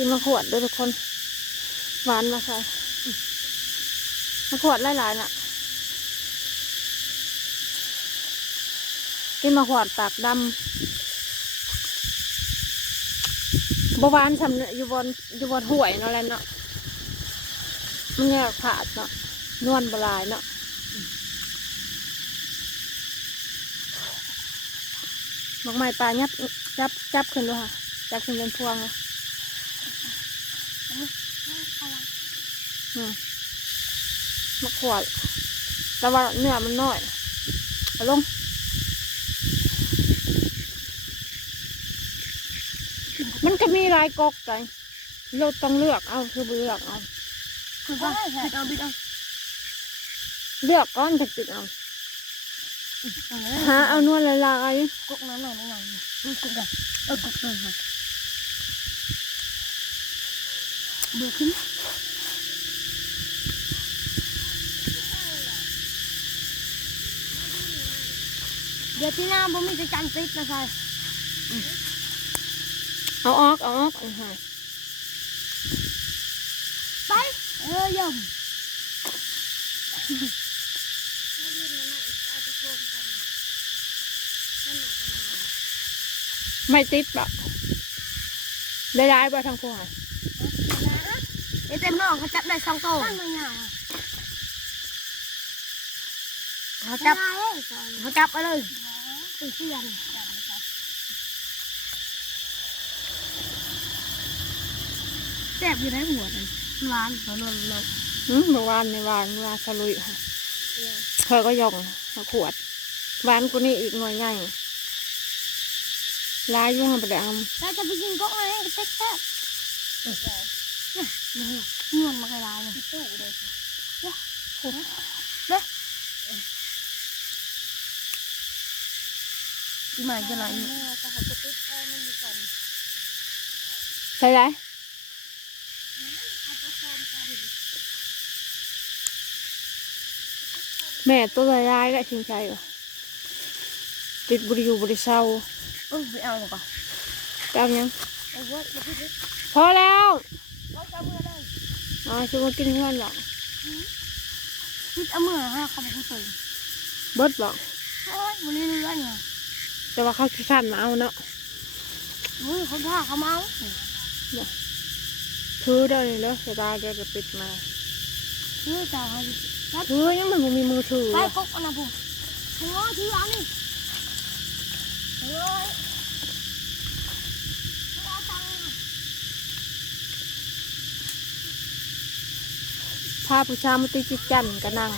กินมะขวดด้วยทุกคนหวานมาใส่มะขวดหลายๆน่ะกินมะขวดปากดำบหวานทำอยู่บนห่วยเนาะแหละเนาะมันแยกขาดเนาะนวลบลายเนาะดอกไม้ปลายับจับขึ้นด้วยค่ะจับขึ้นเป็นพวงเลยมะขวดแต่ว่าเนื้อมันน้อยเอาลงมันก็มีลายกกไงเราต้องเลือกเอาคือเลือกเอาคือว่าบิดเอาเลือกก้อนจะติดเอาหาเอานวลลายกกนั้นหน่อยนี่กกแบบกกเลยค่ะเบื่อขึ้นเดี๋ยวที่หน้าผมมีจะจันติดนะใช่เอาออกไปยมไม่ติดปะได้บ่ทางพวกเต็มน้องเขาจับได้2 ตัวเขาจับไปเลยเป็นเสียนแซ่บอยู่ในหัวเลยร้านเขาลงเมื่อวานในวานสลุยค่ะเธอก็ยองขวดวานกูนี่อีกหน่วยใหญ่ลายยุ่งประเดี๋ยวเราจะไปกินก๊อกอะไรเต๊กแซ่บนี่มันมาไกลลายเลยตู้เลยเนี่ยที่มาจะไหนใช่ไรแม่ตัวลายและชิงใจวะติดบุรีอยู่บริเซาไปเอาหรอปะไปเอายังพอแล้วช่วยมากินเพื่อนหรอคิดเอามือให้เขาบอกเขาเบิดบอกโอ้ยบุรีเรื่อยเนี่ยแต่ว่าเขาสั้นมาเอาเนาะเขาท่าเขาเมาถือได้เลยสบายเดี๋ยวจะปิดมาจ่าถือยังมันมีมือถือไปก๊กอันนั้นผมถืออันนี้พาผู้ชายมาตีจิตจันกันนั่ง